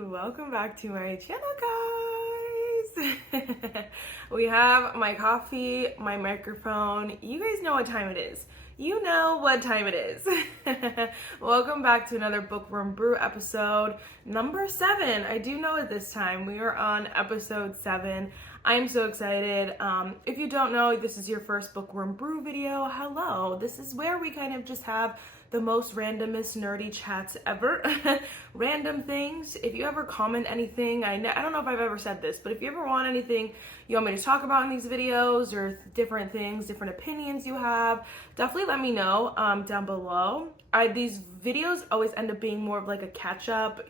welcome back to my channel, guys. We have my coffee, my microphone. You guys know what time it is. You know what time it is. Welcome back to another Bookworm Brew episode number 7. I do know it this time. We are on episode 7. I'm so excited. If you don't know, this is your first Bookworm Brew video. Hello. This is where we kind of just have the most randomest nerdy chats ever. Random things. If you ever comment anything, I don't know if I've ever said this, but if you ever want anything you want me to talk about in these videos or different things, different opinions you have, definitely let me know down below. These videos always end up being more of like a catch up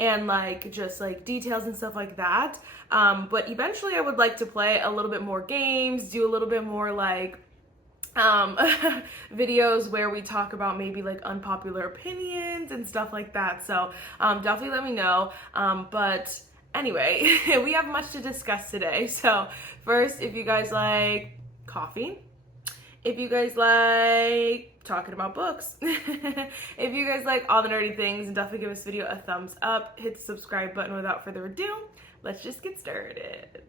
and like just like details and stuff like that. But eventually I would like to play a little bit more games, do a little bit more like videos where we talk about maybe like unpopular opinions and stuff like that. So definitely let me know. But anyway, we have much to discuss today. So first, if you guys like coffee, if you guys like talking about books, if you guys like all the nerdy things, definitely give this video a thumbs up, hit the subscribe button. Without further ado, let's just get started.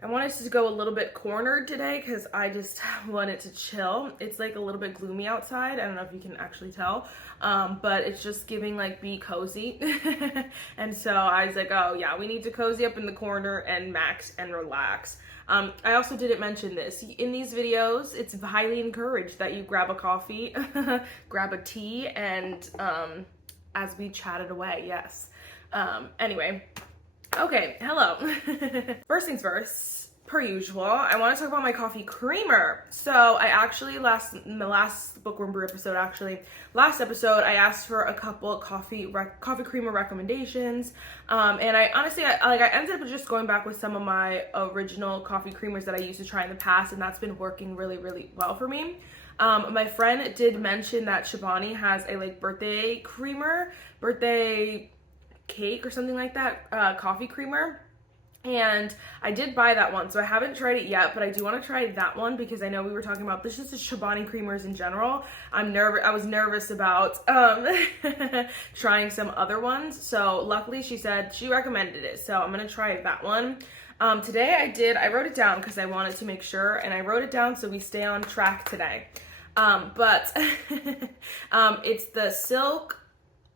I wanted to go a little bit cornered today because I just wanted to chill. It's like a little bit gloomy outside. I don't know if you can actually tell, but it's just giving like be cozy. And so I was like, oh yeah, we need to cozy up in the corner and max and relax. I also didn't mention this. In these videos, it's highly encouraged that you grab a coffee, grab a tea, and as we chatted away, yes. Anyway. Okay, hello. First things first, per usual, I want to talk about my coffee creamer. So I actually in the last Bookworm Brew episode, last episode, I asked for a couple coffee creamer recommendations. And I honestly, I ended up just going back with some of my original coffee creamers that I used to try in the past, and that's been working really, really well for me. My friend did mention that Shivani has a like birthday cake or something like that, coffee creamer, and I did buy that one, so I haven't tried it yet, but I do want to try that one because I know we were talking about this is just Shivani creamers in general. I was nervous about trying some other ones, so luckily she said she recommended it, so I'm gonna try that one. Today I wrote it down because I wanted to make sure, and I wrote it down so we stay on track today. But it's the Silk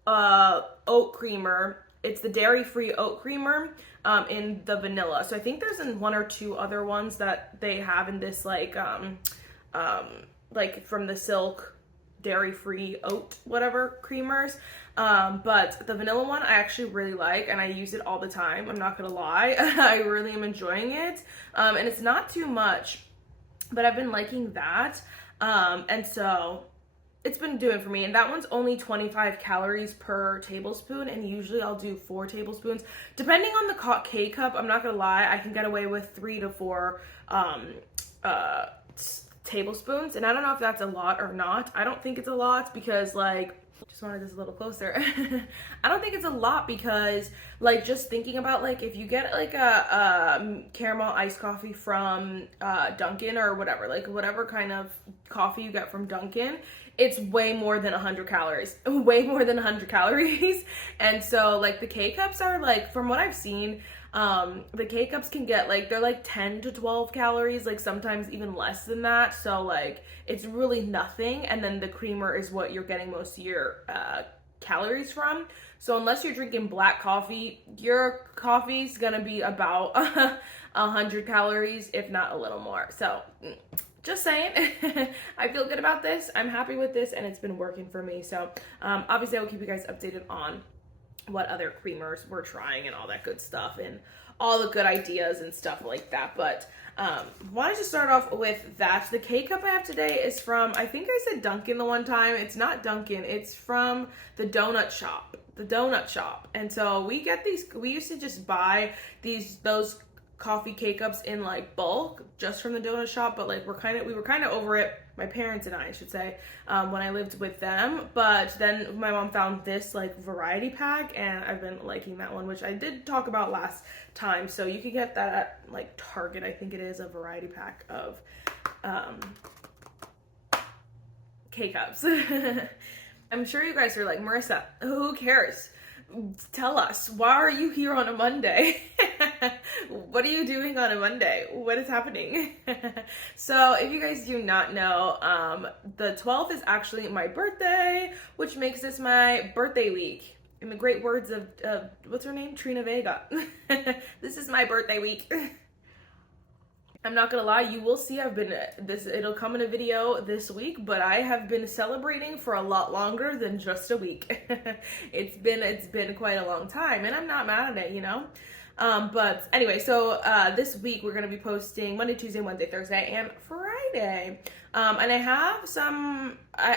oat creamer. It's the dairy-free oat creamer in the vanilla. So I think there's one or two other ones that they have in this like from the Silk dairy-free oat whatever creamers. But the vanilla one I actually really like, and I use it all the time. I'm not gonna lie. I really am enjoying it. And it's not too much, but I've been liking that. And so it's been doing for me, and that one's only 25 calories per tablespoon, and usually I'll do 4 tablespoons. Depending on the K-cup, I'm not gonna lie, I can get away with 3 to 4 tablespoons, and I don't know if that's a lot or not. I don't think it's a lot because like, just wanted this a little closer. I don't think it's a lot because like just thinking about like if you get like a caramel iced coffee from Dunkin' or whatever, like whatever kind of coffee you get from Dunkin', it's way more than 100 calories, way more than 100 calories. And so like the K-cups are like, from what I've seen, the K-cups can get like, they're like 10 to 12 calories, like sometimes even less than that. So like it's really nothing. And then the creamer is what you're getting most of your calories from. So unless you're drinking black coffee, your coffee's gonna be about 100 calories, if not a little more. So just saying. I feel good about this. I'm happy with this, and it's been working for me. So obviously I will keep you guys updated on what other creamers we're trying and all that good stuff and all the good ideas and stuff like that. But wanted to start off with that. The K-cup I have today is from, I think I said Dunkin' the one time. It's not Dunkin'. It's from the donut shop. And so we get these, we used to just buy those coffee K-cups in like bulk just from the donut shop, but like we were kind of over it, my parents and I should say, when I lived with them. But then my mom found this like variety pack, and I've been liking that one, which I did talk about last time. So you could get that at like Target, I think it is, a variety pack of K-cups. I'm sure you guys are like, Marissa, who cares? Tell us, why are you here on a Monday? What are you doing on a Monday? What is happening? So if you guys do not know, the 12th is actually my birthday, which makes this my birthday week. In the great words of, what's her name? Trina Vega. This is my birthday week. I'm not gonna lie, you will see it'll come in a video this week, but I have been celebrating for a lot longer than just a week. It's been quite a long time, and I'm not mad at it, you know? But anyway, so this week we're gonna be posting Monday, Tuesday, Wednesday, Thursday, and Friday. And I have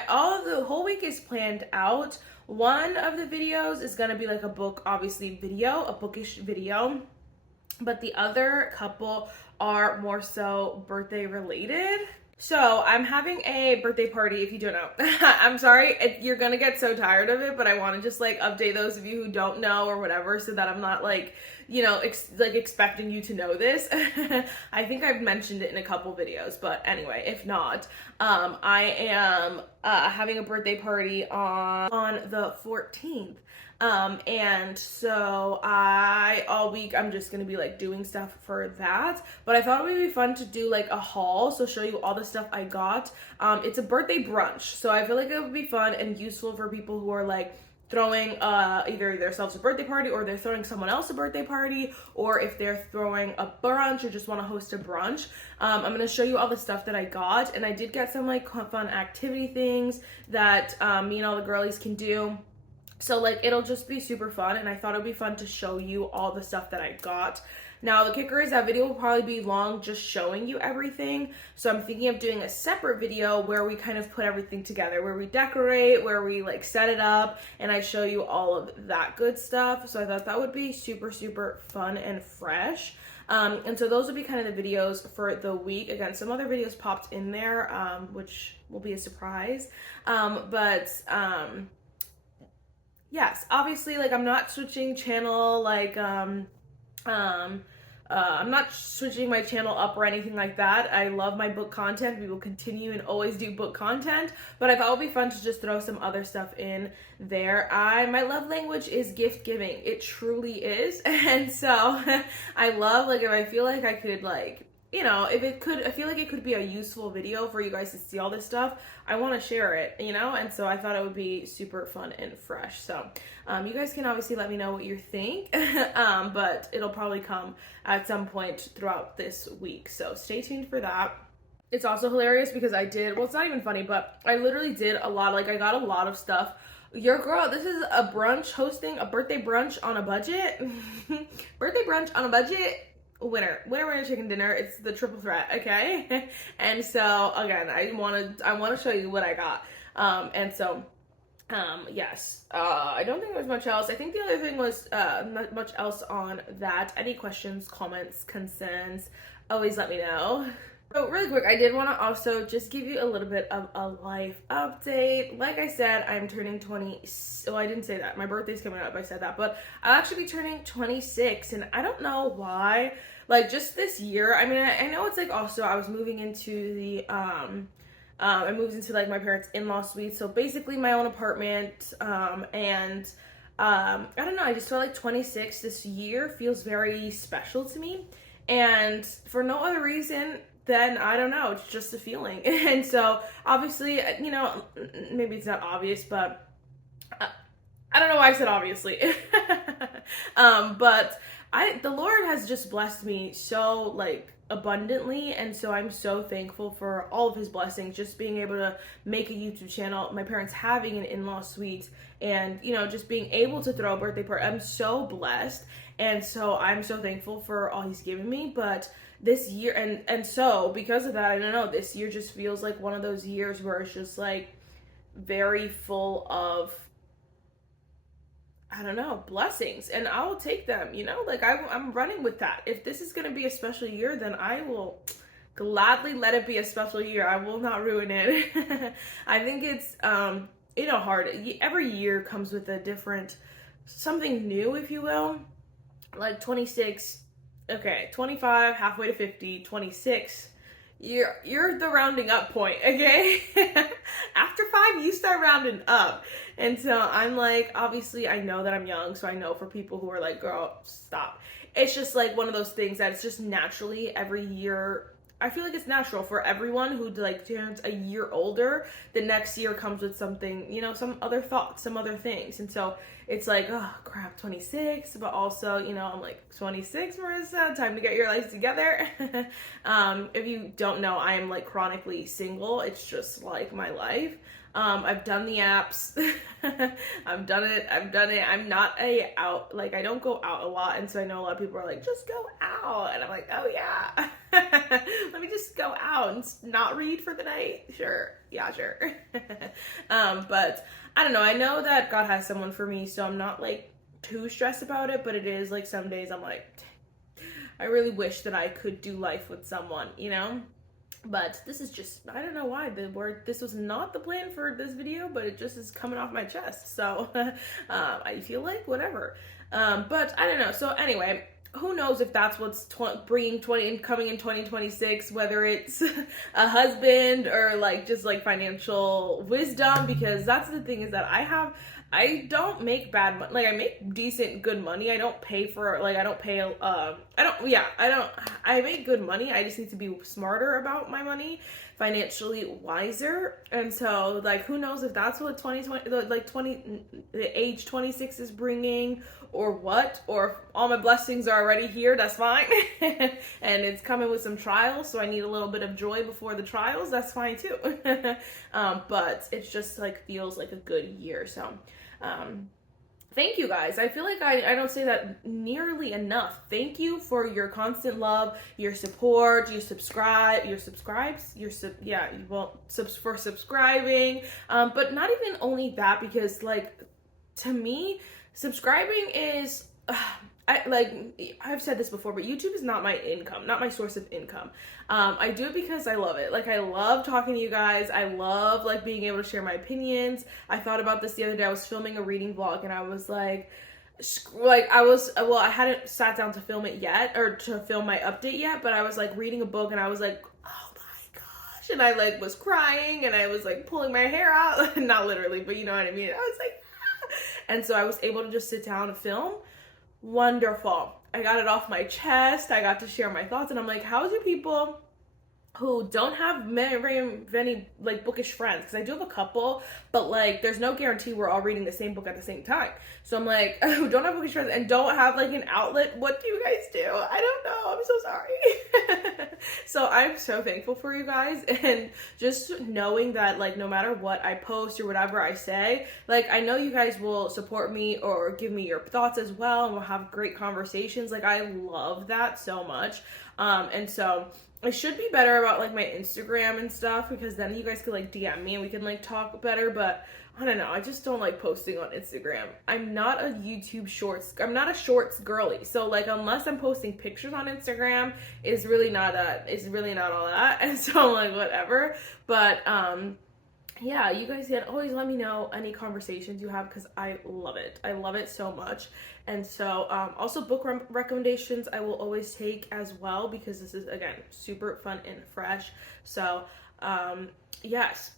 all of the whole week is planned out. One of the videos is gonna be like a book, obviously a bookish video, but the other couple are more so birthday related. So I'm having a birthday party, if you don't know. I'm sorry, you're gonna get so tired of it, but I want to just like update those of you who don't know or whatever, so that I'm not like, you know, expecting you to know this. I think I've mentioned it in a couple videos, but anyway, if not, I am having a birthday party on the 14th. And so all week I'm just gonna be like doing stuff for that, but I thought it would be fun to do like a haul, so show you all the stuff I got. It's a birthday brunch, so I feel like it would be fun and useful for people who are like throwing either themselves a birthday party, or they're throwing someone else a birthday party, or if they're throwing a brunch or just want to host a brunch. I'm going to show you all the stuff that I got, and I did get some like fun activity things that me and all the girlies can do. So like it'll just be super fun, and I thought it'd be fun to show you all the stuff that I got. Now the kicker is that video will probably be long, just showing you everything. So I'm thinking of doing a separate video where we kind of put everything together, where we decorate, where we like set it up, and I show you all of that good stuff. So I thought that would be super, super fun and fresh. And so those will be kind of the videos for the week. Again, some other videos popped in there, which will be a surprise. Yes, obviously, like, I'm not switching channel, like, I'm not switching my channel up or anything like that. I love my book content. We will continue and always do book content, but I thought it would be fun to just throw some other stuff in there. My love language is gift giving. It truly is. And so I love, like, if I feel like I could, like, you know, I feel like it could be a useful video for you guys to see all this stuff, I want to share it, you know, and so I thought it would be super fun and fresh. So you guys can obviously let me know what you think, but it'll probably come at some point throughout this week, so stay tuned for that. It's also hilarious because it's not even funny, but I literally did a lot, like I got a lot of stuff. Your girl, this is a brunch, hosting a birthday brunch on a budget. Birthday brunch on a budget. Winner chicken dinner. It's the triple threat, okay? And so again, I want to show you what I got. Yes, I don't think there's much else. I think the other thing was not much else on that. Any questions, comments, concerns, always let me know. So really quick, I did want to also just give you a little bit of a life update. Like I said, I'm turning 20. Oh, I didn't say that. My birthday's coming up. I said that, but I'll actually be turning 26, and I don't know why. Like just this year. I mean, I know it's like also I was moving into the I moved into like my parents' in-law suite, so basically my own apartment. I don't know. I just feel like 26 this year feels very special to me, and for no other reason. Then I don't know, it's just a feeling. And so obviously, you know, maybe it's not obvious, but I don't know why I said obviously. But the Lord has just blessed me so like abundantly, and so I'm so thankful for all of his blessings, just being able to make a YouTube channel, my parents having an in-law suite, and you know, just being able to throw a birthday party. I'm so blessed, and so I'm so thankful for all he's given me. But this year, and so because of that, I don't know, this year just feels like one of those years where it's just like very full of, I don't know, blessings, and I will take them, you know, like I'm running with that. If this is going to be a special year, then I will gladly let it be a special year. I will not ruin it. I think it's, you know, hard. Every year comes with a different, something new, if you will. Like 26, okay, 25, halfway to 50, 26, you're the rounding up point, okay? After 5, you start rounding up. And so I'm like, obviously I know that I'm young, so I know for people who are like, girl, stop. It's just like one of those things that it's just naturally every year. I feel like it's natural for everyone who like turns a year older. The next year comes with something, you know, some other thoughts, some other things. And so it's like, oh crap, 26, but also, you know, I'm like 26, Marissa, time to get your life together. If you don't know, I am like chronically single. It's just like my life. I've done the apps. I've done it. I'm not like, I don't go out a lot. And so I know a lot of people are like, just go out. And I'm like, oh yeah, let me just go out and not read for the night. Sure. Yeah, sure. But I don't know. I know that God has someone for me, so I'm not like too stressed about it, but it is like some days I'm like, I really wish that I could do life with someone, you know? But this is just, I don't know why this was not the plan for this video, but it just is coming off my chest. So I feel like whatever. But I don't know. So anyway, who knows if that's what's coming in 2026, whether it's a husband or like just like financial wisdom, because that's the thing is that I don't make bad money. Like I make decent, good money. I don't pay for, like, I make good money. I just need to be smarter about my money, financially wiser. And so like, who knows if that's what 2020, the age 26 is bringing or what, or if all my blessings are already here, that's fine. And it's coming with some trials. So I need a little bit of joy before the trials. That's fine too. But it's just like, feels like a good year. So, thank you guys. I feel like I don't say that nearly enough. Thank you for your constant love, your support, for subscribing. But not even only that, because like, to me, subscribing is, I've said this before, but YouTube is not my income, not my source of income. I do it because I love it. Like, I love talking to you guys. I love like being able to share my opinions. I thought about this the other day. I was filming a reading vlog and I was like, I hadn't sat down to film it yet, or to film my update yet, but I was like reading a book and I was like, oh my gosh. And I like was crying and I was like pulling my hair out, not literally, but you know what I mean? I was like, ah. And so I was able to just sit down and film. Wonderful. I got it off my chest. I got to share my thoughts, and I'm like, how do people who don't have many like bookish friends, because I do have a couple, but like there's no guarantee we're all reading the same book at the same time. So I'm like, who don't have bookish friends and don't have like an outlet, what do you guys do? I don't know. I'm so sorry. So I'm so thankful for you guys, and just knowing that like no matter what I post or whatever I say, like I know you guys will support me or give me your thoughts as well, and we'll have great conversations. Like I love that so much. And so I should be better about like my Instagram and stuff, because then you guys could like DM me and we can like talk better. But I don't know, I just don't like posting on Instagram. I'm not a shorts girly. So like, unless I'm posting pictures on Instagram, it's really not all that. And so I'm like, whatever. But yeah, you guys can always let me know any conversations you have, because I love it. I love it so much. And so also book recommendations I will always take as well, because this is, again, super fun and fresh. So yes,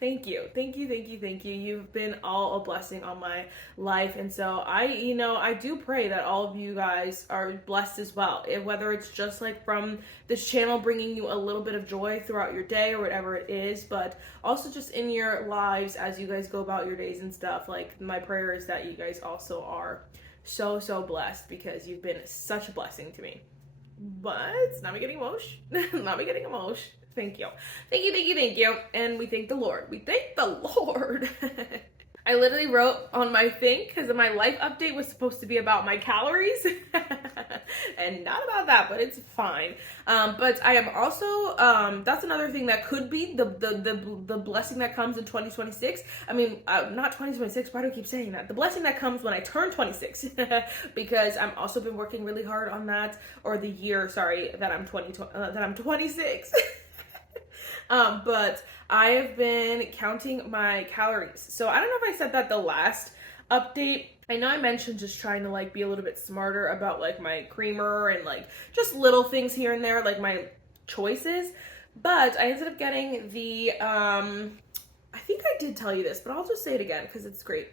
thank you. You've been all a blessing on my life. And so I do pray that all of you guys are blessed as well, whether it's just like from this channel bringing you a little bit of joy throughout your day or whatever it is, but also just in your lives as you guys go about your days and stuff. Like, my prayer is that you guys also are so blessed, because you've been such a blessing to me. But not me getting emotional. Thank you. And we thank the Lord. I literally wrote on my thing, because my life update was supposed to be about my calories and not about that, but it's fine. But I am also, that's another thing that could be the blessing that comes in 2026. I mean, not 2026, why do I keep saying that? The blessing that comes when I turn 26, because I'm also been working really hard on that, or the year, sorry, that I'm 26. But I have been counting my calories. So I don't know if I said that the last update. I know I mentioned just trying to like be a little bit smarter about like my creamer and like just little things here and there, like my choices. But I ended up getting the, I think I did tell you this, but I'll just say it again because it's great.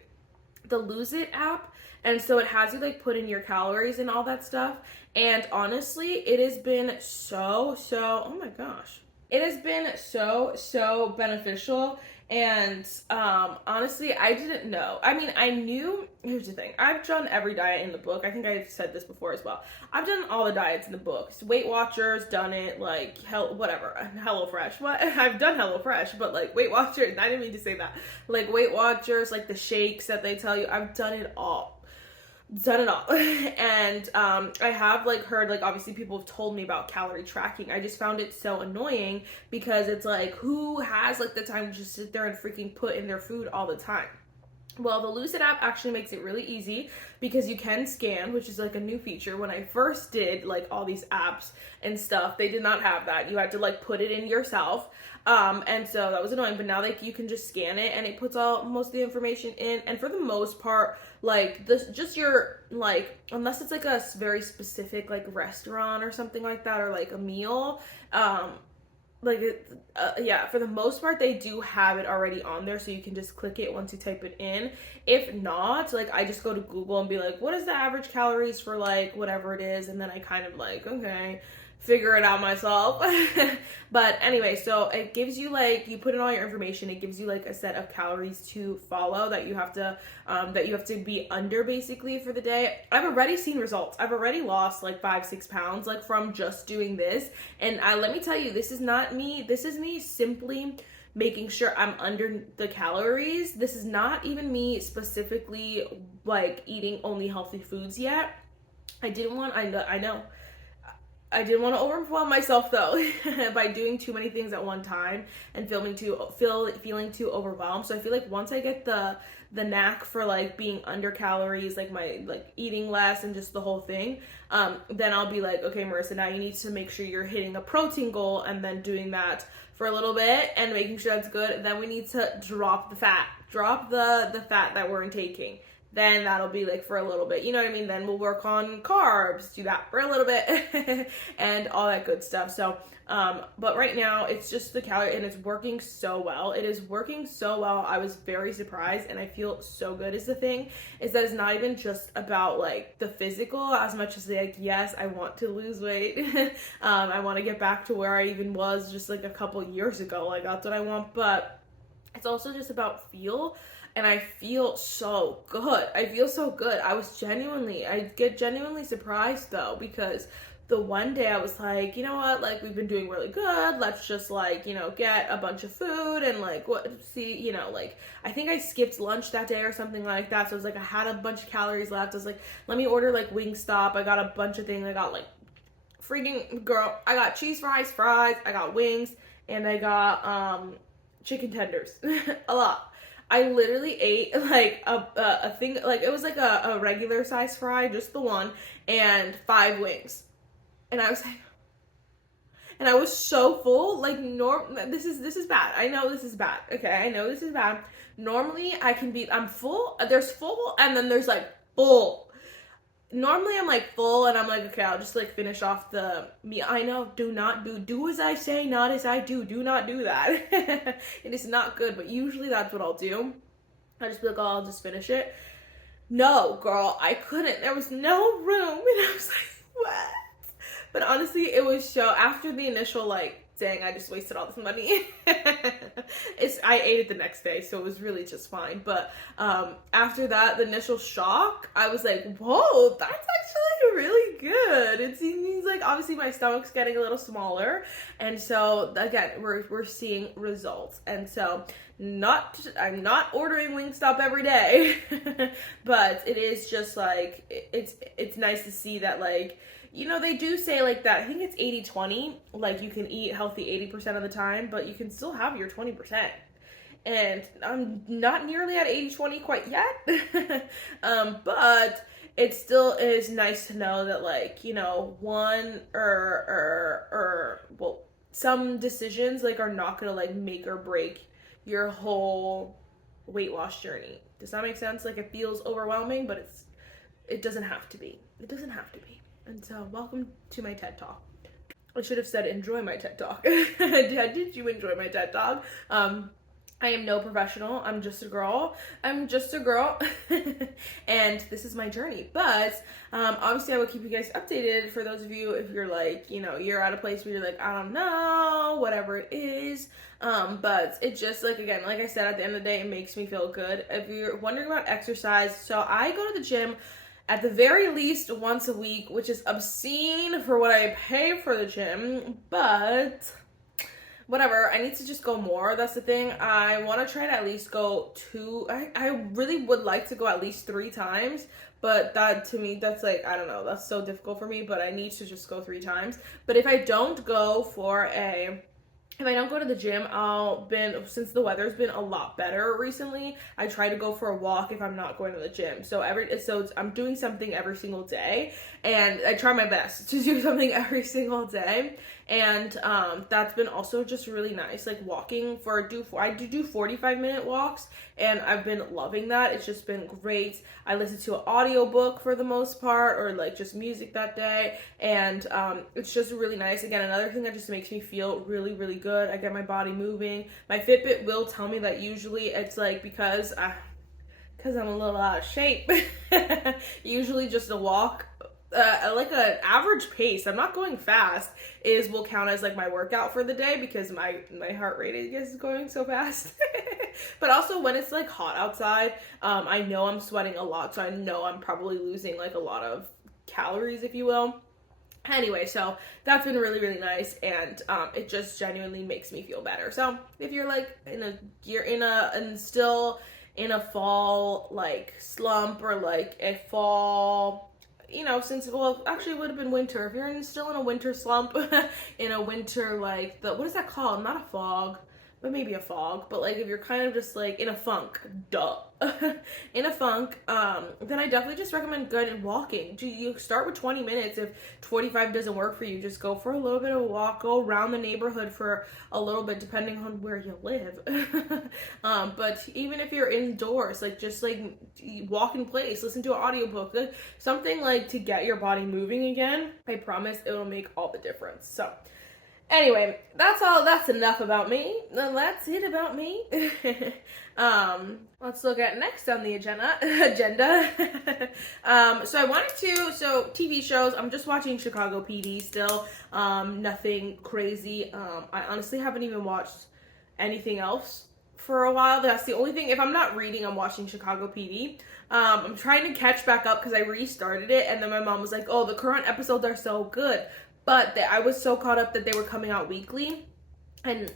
The Lose It app. And so it has you like put in your calories and all that stuff. And honestly, it has been so, oh my gosh. It has been so beneficial. And honestly, I didn't know. I mean, I knew, here's the thing. I've done every diet in the book. I think I've said this before as well. I've done all the diets in the book. Weight Watchers, done it, like, whatever. HelloFresh. What? I've done HelloFresh, but like Weight Watchers, I didn't mean to say that. Like Weight Watchers, like the shakes that they tell you, I've done it all. And I have like heard, like, obviously people have told me about calorie tracking. I just found it so annoying because it's like, who has like the time to just sit there and freaking put in their food all the time? Well, the Lose It app actually makes it really easy because you can scan, which is like a new feature. When I first did like all these apps and stuff, they did not have that. You had to like put it in yourself. And so that was annoying, but now like you can just scan it and it puts all most of the information in. And for the most part, like this, just your, like, unless it's like a very specific like restaurant or something like that, or like a meal, yeah, for the most part they do have it already on there, so you can just click it once you type it in. If not, like, I just go to Google and be like, what is the average calories for like whatever it is, and then I kind of like, okay, figure it out myself. But anyway, so it gives you like, you put in all your information, it gives you like a set of calories to follow that you have to be under basically for the day. I've already seen results. I've already lost like 5-6 pounds like from just doing this. And let me tell you, this is not me. This is me simply making sure I'm under the calories. This is not even me specifically like eating only healthy foods yet. I didn't want to overwhelm myself though by doing too many things at one time and feeling too overwhelmed. So I feel like once I get the knack for like being under calories, like my like eating less and just the whole thing, then I'll be like, okay, Marissa, now you need to make sure you're hitting a protein goal and then doing that for a little bit and making sure that's good. Then we need to drop the fat, the fat that we're taking. Then that'll be like for a little bit, you know what I mean? Then we'll work on carbs, do that for a little bit and all that good stuff. So, but right now it's just the calorie and it's working so well. It is working so well. I was very surprised and I feel so good. Is the thing is that it's not even just about like the physical as much as like, yes, I want to lose weight. I want to get back to where I even was just like a couple years ago. Like that's what I want, but it's also just about feel. And I feel so good. I feel so good. I get genuinely surprised though, because the one day I was like, you know what, like we've been doing really good. Let's just like, you know, get a bunch of food and like you know, like I think I skipped lunch that day or something like that. So it was like I had a bunch of calories left. I was like, let me order like Wingstop. I got a bunch of things. I got like I got cheese fries, I got wings, and I got chicken tenders. A lot. I literally ate like a thing, like it was like a regular size fry, just the one, and 5 wings. And I was like, and I was so full, like this is bad. I know this is bad. Okay, I know this is bad. Normally I'm full, there's full, and then there's like full. Normally I'm like full and I'm like, okay, I'll just like finish off the meal. I know, do as I say, not as I do. Do not do that. It is not good, but usually that's what I'll do. I just be like, oh, I'll just finish it. No, girl, I couldn't. There was no room. And I was like, what? But honestly, it was after the initial like, dang, I just wasted all this money. I ate it the next day, so it was really just fine. But after that, the initial shock, I was like, whoa, that's actually really good. It means like obviously my stomach's getting a little smaller, and so again, we're seeing results. And so I'm not ordering Wingstop every day, but it is just like it's nice to see that, like, you know, they do say like that. I think it's 80-20. Like you can eat healthy 80% of the time, but you can still have your 20%. And I'm not nearly at 80-20 quite yet. But it still is nice to know that, like, you know, some decisions like are not gonna like make or break your whole weight loss journey. Does that make sense? Like it feels overwhelming, but it doesn't have to be. It doesn't have to be. And so, welcome to my TED Talk. I should have said enjoy my TED Talk. Did you enjoy my TED Talk? I am no professional. I'm just a girl. I'm just a girl. And this is my journey. But obviously I will keep you guys updated for those of you if you're like, you know, you're at a place where you're like, I don't know, whatever it is. But it just, like, again, like I said, at the end of the day, it makes me feel good. If you're wondering about exercise, so I go to the gym at the very least once a week, which is obscene for what I pay for the gym, but whatever, I need to just go more. That's the thing. I want to try to at least go I really would like to go at least 3 times, but that, to me, that's like, I don't know, that's so difficult for me, but I need to just go 3 times. But if I don't go to the gym, since the weather's been a lot better recently, I try to go for a walk if I'm not going to the gym. So I'm doing something every single day, and I try my best to do something every single day. And that's been also just really nice, like walking I do 45-minute walks, and I've been loving that. It's just been great. I listen to an audiobook for the most part, or like just music that day, and it's just really nice. Again, another thing that just makes me feel really, really good. I get my body moving. My Fitbit will tell me that usually it's like because I'm a little out of shape. Usually just a walk, like an average pace, I'm not going fast, will count as like my workout for the day, because my heart rate, I guess, is going so fast. But also when it's like hot outside, I know I'm sweating a lot, so I know I'm probably losing like a lot of calories, if you will. Anyway, so that's been really, really nice, and it just genuinely makes me feel better. So if you're like still in a fall like slump, or like a fall, you know, actually it would have been winter. If you're still in a winter slump, in a winter, like, what is that called? Not a fog, but maybe a fog. But like, if you're kind of just like in a funk, in a funk, then I definitely just recommend going and walking. You start with 20 minutes. If 25 doesn't work for you, just go for a little bit of a walk, go around the neighborhood for a little bit, depending on where you live. But even if you're indoors, like, just like walk in place, listen to an audiobook, like something like to get your body moving again. I promise it will make all the difference. So anyway, that's enough about me. That's it about me. Let's look at next on the agenda. So TV shows, I'm just watching Chicago PD still. Nothing crazy. I honestly haven't even watched anything else for a while. That's the only thing. If I'm not reading, I'm watching Chicago PD. I'm trying to catch back up because I restarted it, and then my mom was like, oh, the current episodes are so good. But I was so caught up that they were coming out weekly. And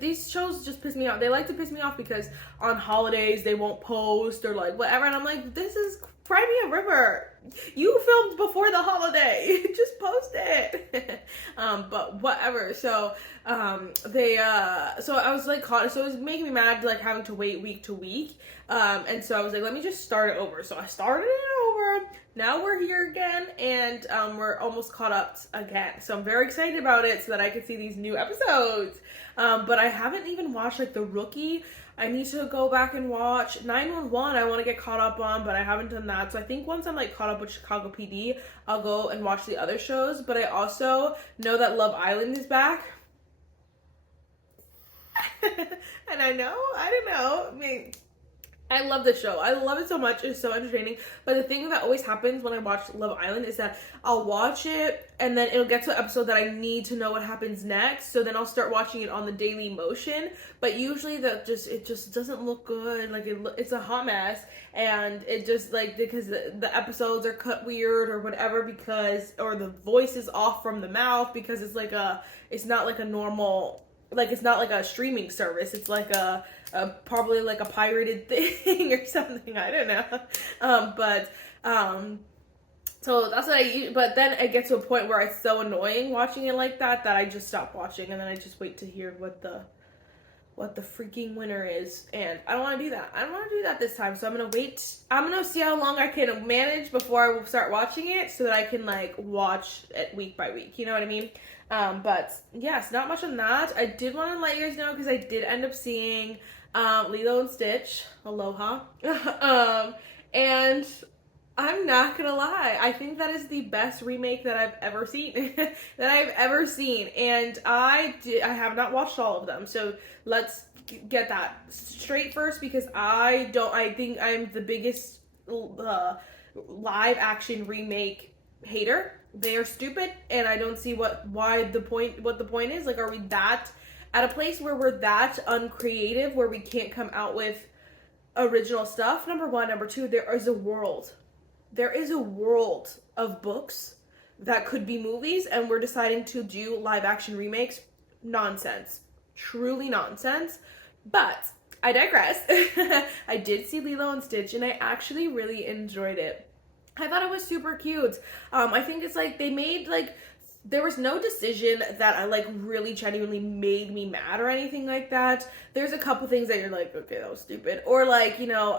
these shows just piss me off. They like to piss me off because on holidays they won't post, or like whatever. And I'm like, this is Cry Me a River. You filmed before the holiday. Just post it. But whatever. So so I was like caught. So it was making me mad, like having to wait week to week. And so I was like, let me just start it over. So I started it over. Now we're here again, and we're almost caught up again. So I'm very excited about it so that I can see these new episodes. But I haven't even watched like The Rookie. I need to go back and watch 911. I want to get caught up on, but I haven't done that. So I think once I'm like caught up with Chicago PD, I'll go and watch the other shows. But I also know that Love Island is back. And I don't know. I mean, I love the show. I love it so much. It's so entertaining. But the thing that always happens when I watch Love Island is that I'll watch it, and then it'll get to an episode that I need to know what happens next. So then I'll start watching it on the daily motion. But usually it just doesn't look good. Like it's a hot mess, and it just like because the episodes are cut weird or whatever, or the voice is off from the mouth because it's not like a normal. Like, it's not like a streaming service. It's like probably like a pirated thing or something. I don't know. So that's what but then it gets to a point where it's so annoying watching it like that I just stop watching, and then I just wait to hear what the freaking winner is. And I don't want to do that. I don't want to do that this time. So I'm going to wait. I'm going to see how long I can manage before I will start watching it so that I can like watch it week by week. You know what I mean? But yes, not much on that. I did want to let you guys know because I did end up seeing Lilo and Stitch. Aloha. And I'm not gonna lie. I think that is the best remake that I've ever seen. That I've ever seen. And I have not watched all of them. So let's get that straight first, because I think I'm the biggest live action remake hater. They are stupid, and I don't see what the point is. Like, are we that at a place where we're that uncreative, where we can't come out with original stuff? Number one. Number two, there is a world of books that could be movies, and we're deciding to do live action remakes. Nonsense. Truly nonsense. But I digress. I did see Lilo and Stitch, and I actually really enjoyed it. I thought it was super cute. I think it's like they made like, there was no decision that I like really genuinely made me mad or anything like that. There's a couple things that you're like, okay, that was stupid, or like, you know,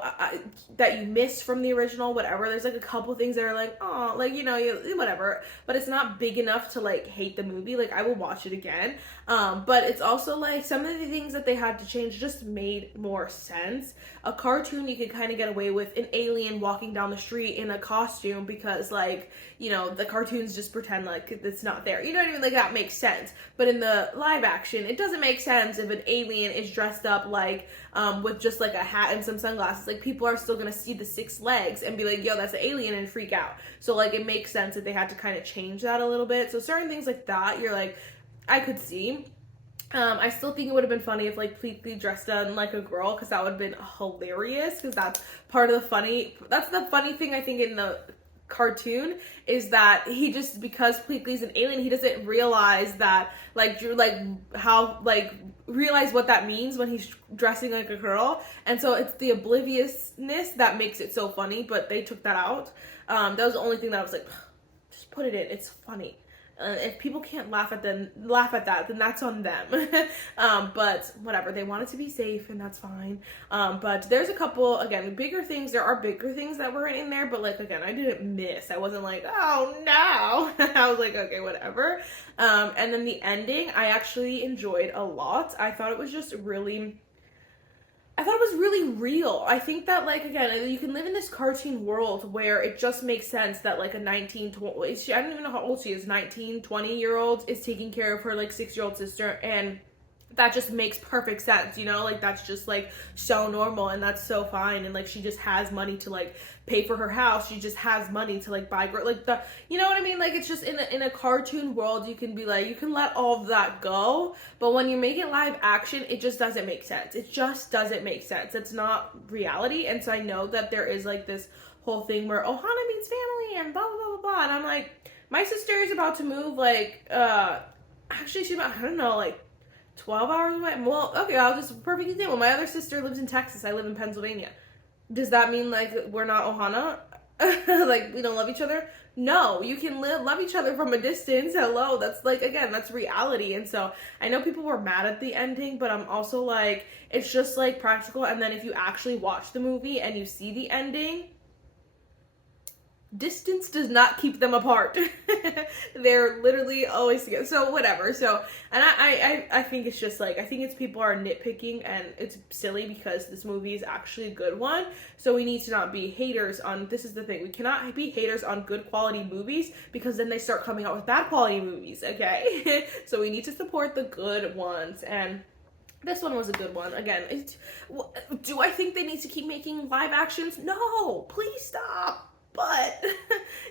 that you missed from the original, whatever. There's like a couple things that are like, oh, like, you know, whatever, but it's not big enough to like hate the movie. Like, I will watch it again. But it's also like some of the things that they had to change just made more sense. A cartoon, you could kind of get away with an alien walking down the street in a costume, because like, you know, the cartoons just pretend like it's not there. You know what I mean? Like, that makes sense. But in the live action, it doesn't make sense if an alien is dressed up like with just like a hat and some sunglasses. Like, people are still gonna see the 6 legs and be like, yo, that's an alien, and freak out. So like, it makes sense that they had to kind of change that a little bit. So certain things like that, you're like, I could see. I still think it would have been funny if like Pleakley dressed up like a girl, because that would have been hilarious, because that's part of the funny, that's the funny thing I think in the cartoon, is that he just, because Pleakley's an alien, he doesn't realize that like realize what that means when he's dressing like a girl, and so it's the obliviousness that makes it so funny. But they took that out. That was the only thing that I was like, just put it in, it's funny. If people can't laugh at that, then that's on them. But whatever, they want it to be safe, and that's fine. But there's a couple, again, bigger things. There are bigger things that were in there, but like, again, I didn't miss. I wasn't like, oh no. I was like, okay, whatever. And then the ending, I actually enjoyed a lot. I thought it was really real. I think that, like, again, you can live in this cartoon world where it just makes sense that, like, a 19-20, I don't even know how old she is, 19, 20-year-old is taking care of her, like, 6-year-old sister, and that just makes perfect sense, you know? Like, that's just, like, so normal, and that's so fine, and, like, she just has money to, like, pay for her house, she just has money to, like, buy, like, the, you know what I mean? Like, it's just, in a cartoon world, you can be, like, you can let all of that go, but when you make it live action, it just doesn't make sense. It just doesn't make sense. It's not reality, and so I know that there is, like, this whole thing where Ohana means family, and blah, blah, blah, blah, blah, and I'm like, my sister is about to move, like, actually, she's about, I don't know, like, 12 hours away. Well, okay, I'll just, perfect example. My other sister lives in Texas. I live in Pennsylvania. Does that mean, like, we're not Ohana? Like, we don't love each other? No, you can love each other from a distance. Hello, that's, like, again, that's reality. And so, I know people were mad at the ending, but I'm also, like, it's just, like, practical. And then if you actually watch the movie and you see the ending, distance does not keep them apart. They're literally always together. So whatever. So, and I think it's just like, I think it's people are nitpicking, and it's silly because this movie is actually a good one. So we need to not be haters on, this is the thing, we cannot be haters on good quality movies, because then they start coming out with bad quality movies, okay? So we need to support the good ones, and this one was a good one. Again, do I think they need to keep making live actions? No, please stop. But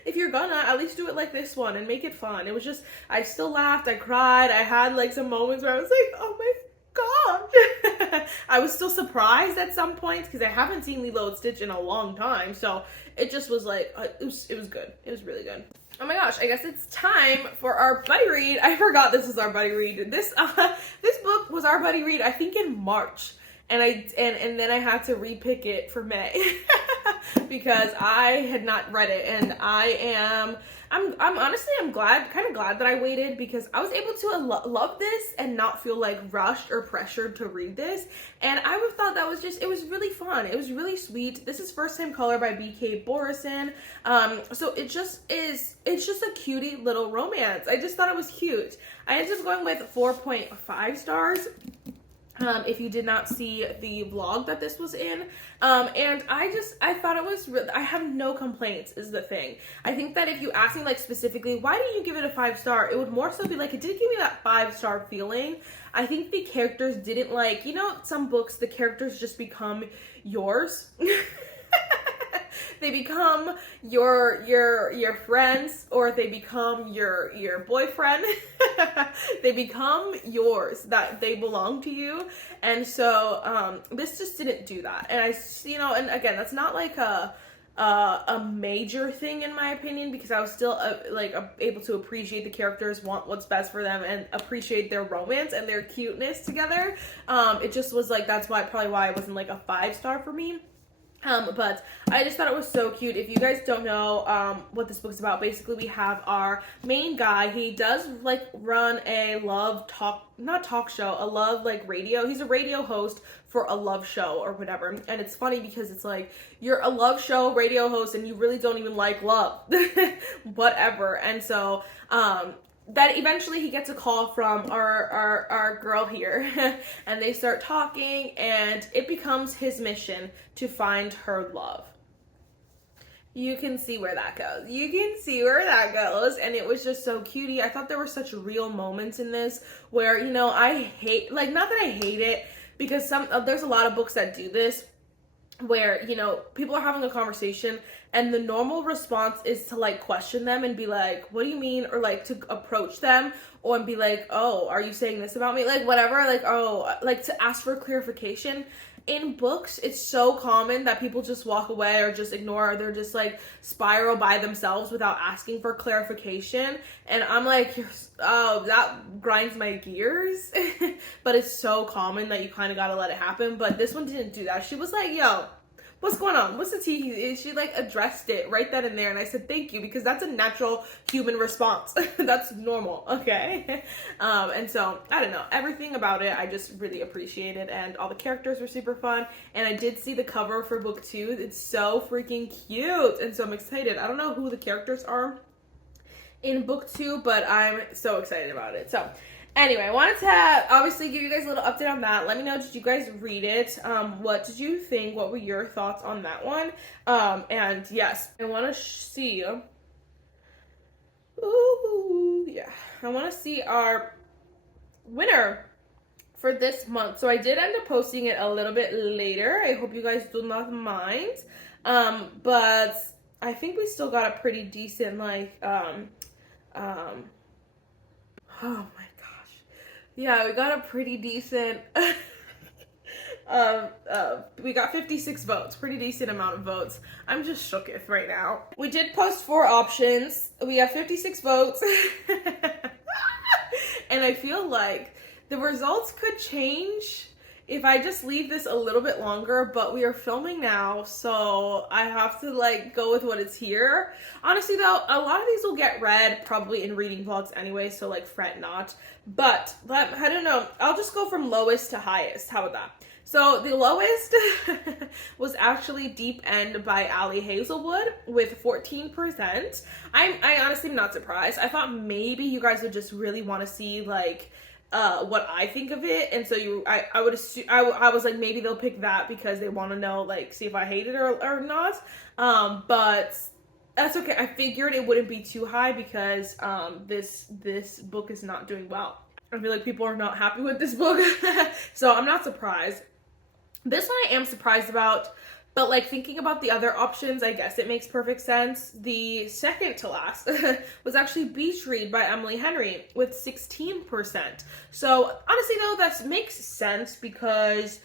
if you're gonna, at least do it like this one and make it fun. It was just, I still laughed, I cried, I had like some moments where I was like, oh my god. I was still surprised at some points because I haven't seen Lilo and Stitch in a long time. So it just was like, it was good. It was really good. Oh my gosh, I guess it's time for our buddy read. I forgot this was our buddy read. This book was our buddy read, I think, in March. And then I had to repick it for May because I had not read it, and I'm honestly, I'm kind of glad that I waited, because I was able to love this and not feel like rushed or pressured to read this. And I would have thought that was just, it was really fun. It was really sweet. This is First Time Color by B.K. Borison. So it's just a cutie little romance. I just thought it was cute. I ended up going with 4.5 stars. if you did not see the vlog that this was in. And I thought it was I have no complaints is the thing. I think that if you ask me like specifically, why didn't you give it a 5-star? It would more so be like, it didn't give me that 5-star feeling. I think the characters didn't like, you know, some books, the characters just become yours. They become your friends, or they become your boyfriend. They become yours, that they belong to you. And so this just didn't do that. And I, you know, and again, that's not like a major thing in my opinion, because I was still able to appreciate the characters, want what's best for them, and appreciate their romance and their cuteness together. It just was like, that's probably why it wasn't like a 5-star for me. But I just thought it was so cute. If you guys don't know what this book's about, basically we have our main guy. He does like run a love radio. He's a radio host for a love show or whatever. And it's funny because it's like, you're a love show radio host and you really don't even like love. Whatever. And so that eventually he gets a call from our girl here, and they start talking, and it becomes his mission to find her love. You can see where that goes. You can see where that goes. And it was just so cutie. I thought there were such real moments in this where, you know, I hate, like, not that I hate it, because there's a lot of books that do this, where, you know, people are having a conversation and the normal response is to like question them and be like, what do you mean? Or like to approach them or and be like, oh, are you saying this about me? Like whatever, like, oh, like to ask for clarification. In books, it's so common that people just walk away or just ignore, or they're just like spiral by themselves without asking for clarification. And I'm like, oh, that grinds my gears. But it's so common that you kind of gotta let it happen. But this one didn't do that. She was like, yo, what's going on? What's the tea? She like addressed it right then and there. And I said, thank you, because that's a natural human response. That's normal. Okay. And so I don't know, everything about it, I just really appreciated, and all the characters were super fun. And I did see the cover for book 2. It's so freaking cute. And so I'm excited. I don't know who the characters are in book 2, but I'm so excited about it. So anyway, I wanted to obviously give you guys a little update on that. Let me know, did you guys read it? What did you think? What were your thoughts on that one? And yes, I want to see, ooh, yeah, I want to see our winner for this month. So I did end up posting it a little bit later. I hope you guys do not mind. But I think we still got a pretty decent, like, oh my gosh. Yeah, we got a pretty decent, we got 56 votes, pretty decent amount of votes. I'm just shooketh right now. We did post 4 options. We have 56 votes. And I feel like the results could change if I just leave this a little bit longer, but we are filming now, so I have to like go with what is here. Honestly though, a lot of these will get read probably in reading vlogs anyway, so like fret not. But I don't know, I'll just go from lowest to highest. How about that? So the lowest was actually Deep End by Ali Hazelwood with 14%. I honestly am not surprised. I thought maybe you guys would just really want to see like what I think of it, and so I would assume, I was like, maybe they'll pick that because they want to know, like, see if I hate it or not. But that's okay. I figured it wouldn't be too high because this book is not doing well. I feel like people are not happy with this book. So I'm not surprised. This one I am surprised about, but like thinking about the other options, I guess it makes perfect sense. The second to last was actually Beach Read by Emily Henry with 16%. So honestly though, that makes sense because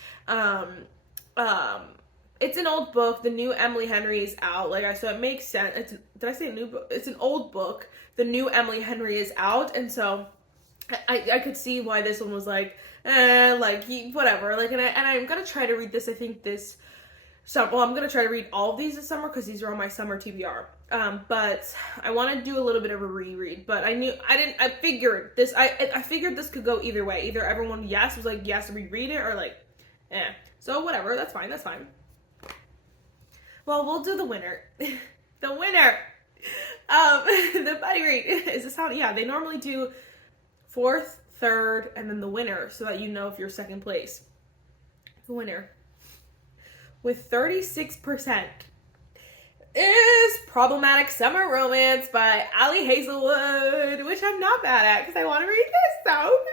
it's an old book. The new Emily Henry is out. So it makes sense. Did I say a new book? It's an old book. The new Emily Henry is out, and so I could see why this one was like, whatever. Like, and I'm gonna try to read this. I think this. So, well, I'm going to try to read all of these this summer because these are on my summer TBR. But I want to do a little bit of a reread. But I figured this, I figured this could go either way. Either everyone, yes, was like, yes, reread it, or like, eh. So, whatever, that's fine, that's fine. Well, we'll do the winner. The winner! The buddy read. Is this how, yeah, they normally do 4th, 3rd, and then the winner so that you know if you're 2nd place. the winner with 36% is Problematic Summer Romance by Ali Hazelwood, which I'm not mad at because I want to read this so bad.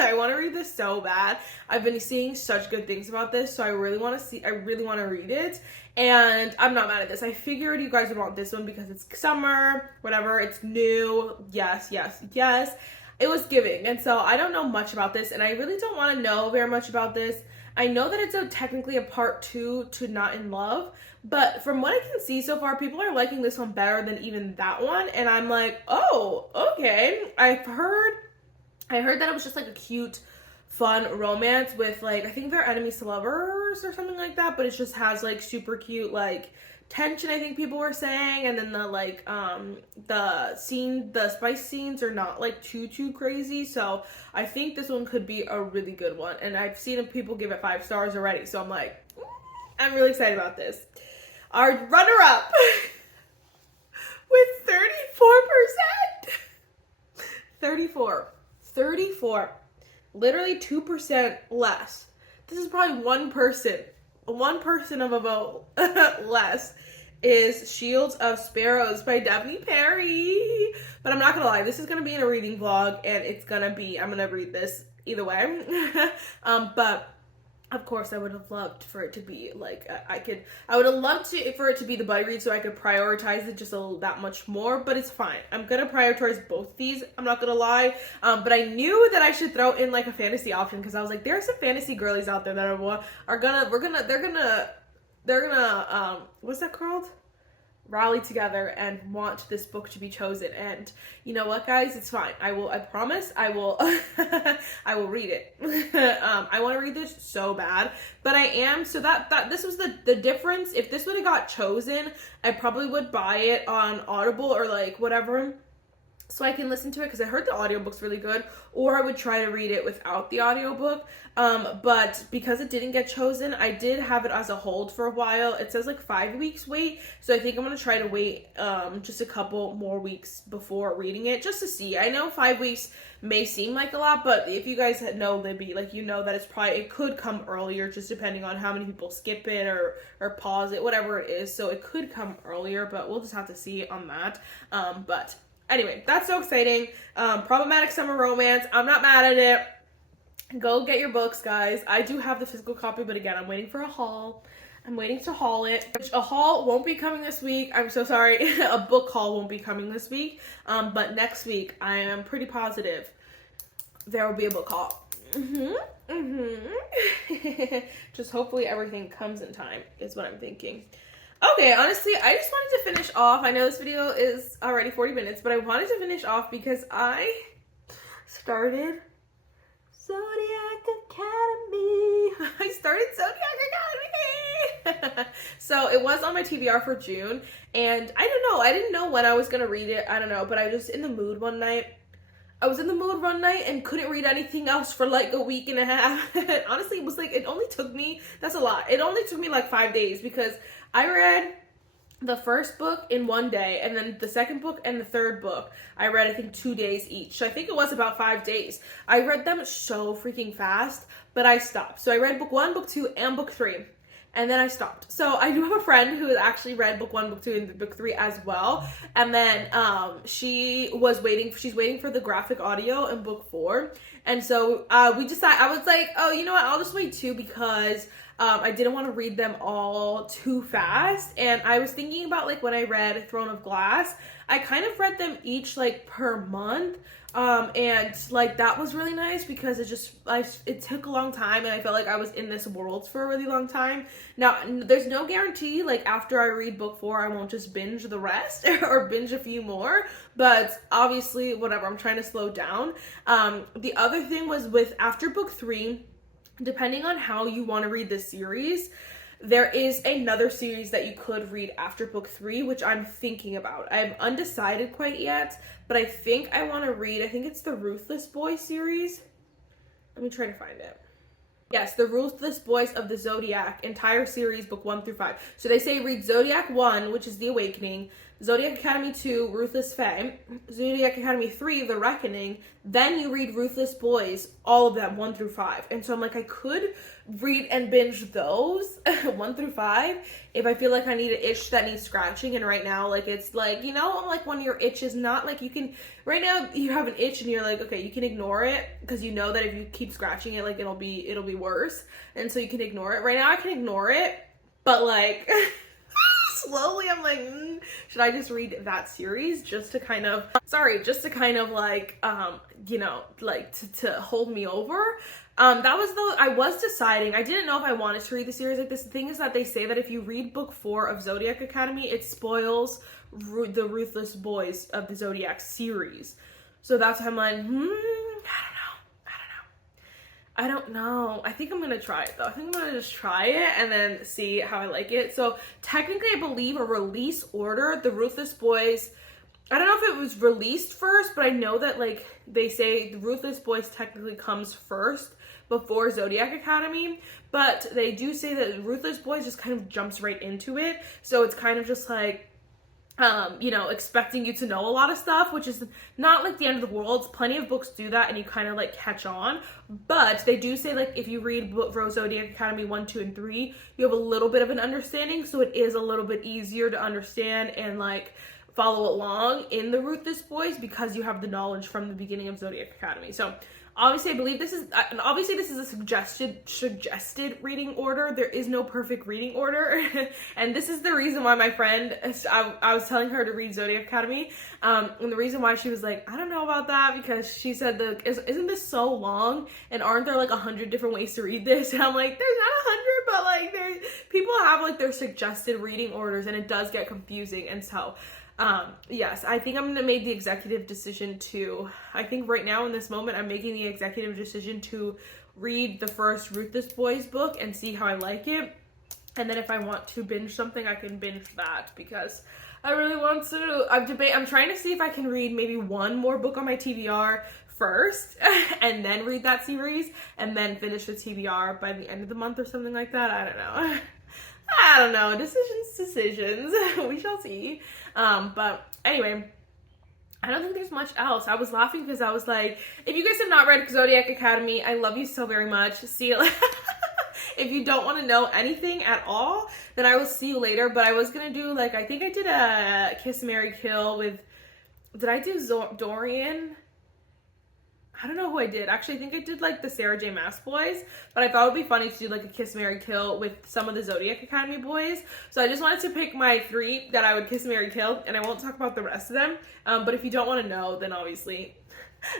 I want to read this so bad. I've been seeing such good things about this, so I really want to read it, and I'm not mad at this. I figured you guys would want this one because it's summer, whatever, it's new. Yes. It was giving, and so I don't know much about this, and I really don't want to know very much about this. I know that it's technically a part 2 to Not in Love, but from what I can see so far, people are liking this one better than even that one, and I'm like, oh, okay. I heard that it was just like a cute, fun romance with like, I think they're enemies to lovers or something like that, but it just has like super cute like tension, I think people were saying, and then the like the spice scenes are not like too crazy, so I think this one could be a really good one, and I've seen people give it 5 stars already, so I'm like, I'm really excited about this. Our runner-up with 34%. 34, literally 2% less. This is probably one person of a vote less is Shields of Sparrows by Daphne Perry. But I'm not gonna lie, this is gonna be in a reading vlog, and I'm gonna read this either way. But of course I would have loved for it to be like, I would have loved for it to be the buddy read so I could prioritize it just that much more, but it's fine. I'm gonna prioritize both these, I'm not gonna lie. But I knew that I should throw in like a fantasy option because I was like, there are some fantasy girlies out there that they're gonna what's that called? Rally together and want this book to be chosen. And you know what, guys, it's fine. I promise I will I will read it. I want to read this so bad, but I am, so that this was the difference. If this would have got chosen, I probably would buy it on Audible or like whatever, so I can listen to it because I heard the audiobook's really good, or I would try to read it without the audiobook. But because it didn't get chosen, I did have it as a hold for a while. It says like 5 weeks wait, so I think I'm gonna try to wait just a couple more weeks before reading it, just to see. I know 5 weeks may seem like a lot, but if you guys know Libby, like, you know that it could come earlier, just depending on how many people skip it or pause it, whatever it is. So it could come earlier, but we'll just have to see on that. But anyway, that's so exciting. Problematic Summer Romance. I'm not mad at it. Go get your books, guys. I do have the physical copy, but again, I'm waiting for a haul. I'm waiting to haul it. Which a haul won't be coming this week. I'm so sorry. A book haul won't be coming this week. But next week, I am pretty positive there will be a book haul. Just hopefully everything comes in time is what I'm thinking. Okay, honestly, I just wanted to finish off. I know this video is already 40 minutes, but I wanted to finish off because I started Zodiac Academy. I started Zodiac Academy. So it was on my TBR for June, and I don't know. I didn't know when I was going to read it. I don't know, but I was in the mood one night. And couldn't read anything else for like a week and a half. Honestly, it was like, it only took me like 5 days because I read the first book in one day, and then the second book and the third book I read, I think, 2 days each. So I think it was about 5 days. I read them so freaking fast, but I stopped. So I read book 1, book 2, and book 3. And then I stopped. So I do have a friend who actually read book 1, book 2, and book 3 as well. And then she's waiting for the graphic audio in book 4. And so I was like, oh, you know what? I'll just wait too, because I didn't want to read them all too fast. And I was thinking about, like, when I read Throne of Glass, I kind of read them each like per month. And like that was really nice because it took a long time, and I felt like I was in this world for a really long time. Now, there's no guarantee, like, after I read book 4, I won't just binge the rest or binge a few more, but obviously, whatever, I'm trying to slow down. The other thing was with after book 3, depending on how you want to read this series, there is another series that you could read after book 3, which I'm thinking about. I'm undecided quite yet, but I think I want to read, I think it's the Ruthless Boys series. Let me try to find it. Yes, the Ruthless Boys of the Zodiac, entire series, book 1 through 5. So they say read Zodiac 1, which is The Awakening, Zodiac Academy 2, Ruthless Fae, Zodiac Academy 3, The Reckoning, then you read Ruthless Boys, all of them, 1 through 5. And so I'm like, I could read and binge those, 1 through 5, if I feel like I need an itch that needs scratching. And right now, like, it's like, you know, like when your itch is not like, you can, right now you have an itch and you're like, okay, you can ignore it because you know that if you keep scratching it, like, it'll be worse. And so you can ignore it. Right now I can ignore it, but like, slowly I'm like, should I just read that series just to kind of, like, you know, like to hold me over. That was I was deciding, I didn't know if I wanted to read the series like this. The thing is that they say that if you read book 4 of Zodiac Academy, it spoils the Ruthless Boys of the Zodiac series. So that's why I'm like, I don't know. I think I'm going to try it though. I think I'm going to just try it and then see how I like it. So technically I believe a release order, the Ruthless Boys, I don't know if it was released first, but I know that like they say the Ruthless Boys technically comes first before Zodiac Academy, but they do say that Ruthless Boys just kind of jumps right into it. So it's kind of just like, you know, expecting you to know a lot of stuff, which is not like the end of the world. Plenty of books do that and you kind of like catch on, but they do say like if you read Zodiac Academy 1, 2, and 3, you have a little bit of an understanding, so it is a little bit easier to understand and like follow along in the Ruthless Boys because you have the knowledge from the beginning of Zodiac Academy. So obviously I believe this is a suggested reading order. There is no perfect reading order. And this is the reason why my friend, I was telling her to read Zodiac Academy, and the reason why she was like, I don't know about that, because she said, isn't this so long, and aren't there like 100 different ways to read this? And I'm like, there's not 100, but like people have like their suggested reading orders, and it does get confusing. And so yes, I think I'm going to make the executive decision I think right now in this moment, I'm making the executive decision to read the first Ruthless Boys book and see how I like it. And then if I want to binge something, I can binge that because I really want to. I'm trying to see if I can read maybe one more book on my TBR first and then read that series and then finish the TBR by the end of the month or something like that. I don't know. Decisions. We shall see. But anyway, I don't think there's much else. I was laughing because I was like, if you guys have not read Zodiac Academy, I love you so very much. See you later. If you don't want to know anything at all, then I will see you later. But I was going to do like, I think I did a Kiss, Marry, Kill with, did I do Dorian? I don't know who I did. Actually, I think I did like the Sarah J. Maas boys, but I thought it would be funny to do like a Kiss, Marry, Kill with some of the Zodiac Academy boys. So I just wanted to pick my 3 that I would Kiss, Marry, Kill, and I won't talk about the rest of them. But if you don't want to know, then obviously,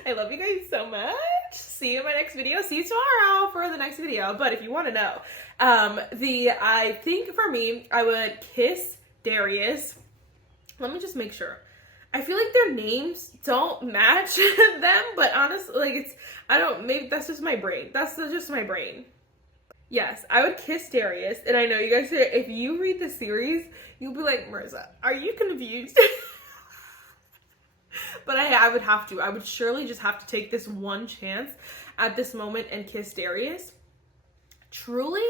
I love you guys so much. See you in my next video. See you tomorrow for the next video. But if you want to know, I think for me, I would kiss Darius. Let me just make sure. I feel like their names don't match them, but honestly, like maybe that's just my brain. That's just my brain. Yes, I would kiss Darius, and I know you guys say, if you read the series, you'll be like, Marissa, are you confused? But I would have to. I would surely just have to take this one chance at this moment and kiss Darius. Truly,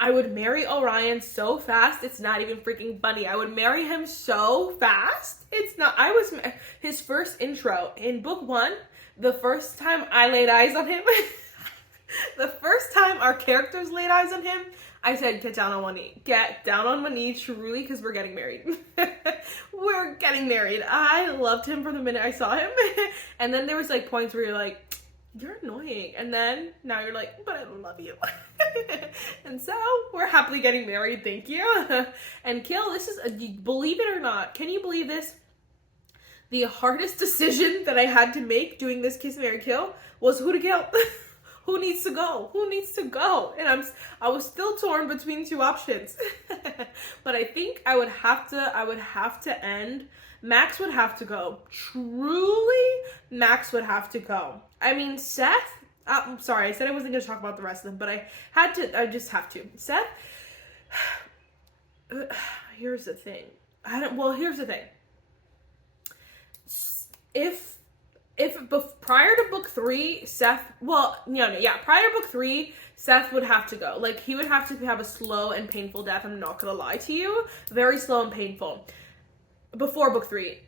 I would marry Orion so fast, it's not even freaking funny. I would marry him so fast. It's not, his first intro in book 1, the first time I laid eyes on him, the first time our characters laid eyes on him, I said, get down on one knee. Get down on one knee, truly, because we're getting married. We're getting married. I loved him from the minute I saw him. And then there was like points where you're like, you're annoying. And then now you're like, but I love you. And so we're happily getting married. Thank you. And Kill, this is, believe it or not, can you believe this? The hardest decision that I had to make doing this Kiss, Marry, Kill was who to kill. Who needs to go? Who needs to go? And I was still torn between 2 options. But I think I would have to end. Max would have to go. Truly, Max would have to go. I mean, Seth, I'm sorry, I said I wasn't going to talk about the rest of them, but I just have to. Seth, here's the thing. Here's the thing. If prior to book 3, prior to book 3, Seth would have to go. Like, he would have to have a slow and painful death. I'm not going to lie to you. Very slow and painful. before book 3.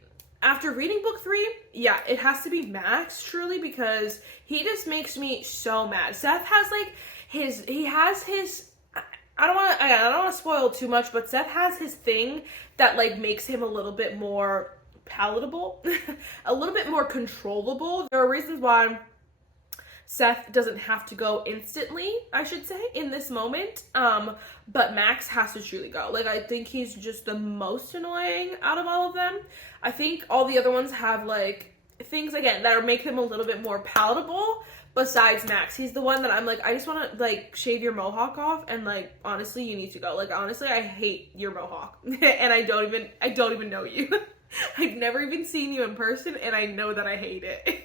After reading book 3, yeah, it has to be Max, truly, because he just makes me so mad. Seth has like he has his, I don't want to spoil too much, but Seth has his thing that like makes him a little bit more palatable, a little bit more controllable. There are reasons why Seth doesn't have to go instantly, I should say, in this moment. But Max has to truly go. Like, I think he's just the most annoying out of all of them. I think all the other ones have, like, things, again, that make him a little bit more palatable besides Max. He's the one that I'm like, I just want to, like, shave your mohawk off, and, like, honestly, you need to go. Like, honestly, I hate your mohawk. And I don't even know you. I've never even seen you in person, and I know that I hate it.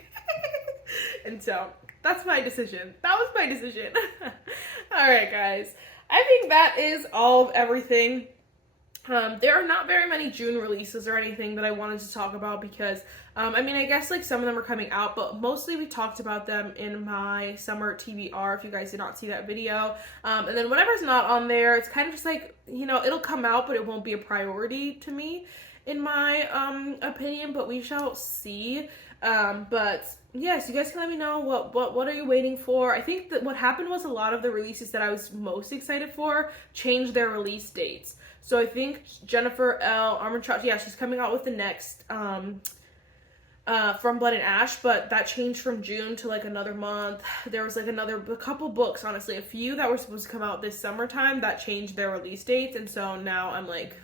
And so that's my decision. That was my decision. All right, guys. I think that is all of everything. There are not very many June releases or anything that I wanted to talk about because, I mean, I guess like some of them are coming out, but mostly we talked about them in my summer TBR, if you guys did not see that video. And then whatever's not on there, it's kind of just like, you know, it'll come out, but it won't be a priority to me, in my opinion, but we shall see. But yes, you guys can let me know what are you waiting for. I think that what happened was a lot of the releases that I was most excited for changed their release dates. So I think Jennifer L. Armentrout, yeah, she's coming out with the next From Blood and Ash, but that changed from June to like another month. There was like a couple books, honestly, a few that were supposed to come out this summertime that changed their release dates, and so now I'm like,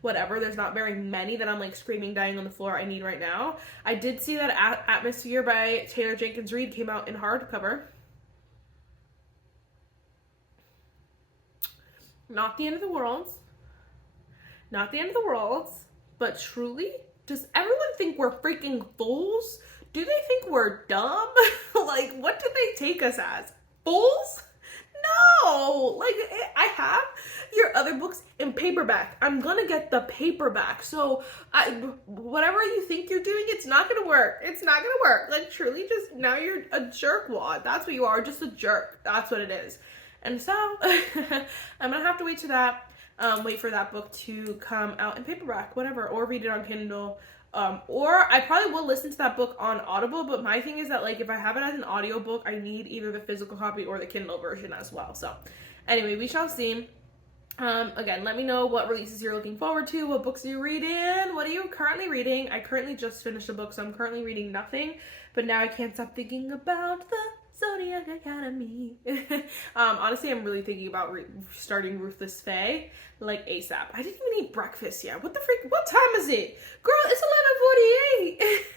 whatever. There's not very many that I'm like screaming, dying on the floor I need right now. I did see that Atmosphere by Taylor Jenkins Reid came out in hardcover. Not the end of the world. Not the end of the world. But truly, does everyone think we're freaking fools? Do they think we're dumb? Like, what do they take us as? Fools? No! Like, I have your other books in paperback. I'm gonna get the paperback. So, whatever you think you're doing, it's not gonna work. It's not gonna work. Like, truly, just, now you're a jerkwad. That's what you are, just a jerk. That's what it is. And so, I'm gonna have to wait to that. Wait for that book to come out in paperback, whatever, or read it on Kindle. Or I probably will listen to that book on Audible, but my thing is that, like, if I have it as an audiobook, I need either the physical copy or the Kindle version as well. So, anyway, we shall see. Again, let me know what releases you're looking forward to, what books you're reading, what are you currently reading? I currently just finished a book, so I'm currently reading nothing, but now I can't stop thinking about the Zodiac Academy. Honestly, I'm really thinking about starting Ruthless Fae, like, ASAP. I didn't even eat breakfast yet. What the freak? What time is it? Girl, it's 11:48.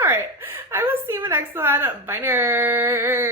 All right. I will see you in the next one. Bye, nerds.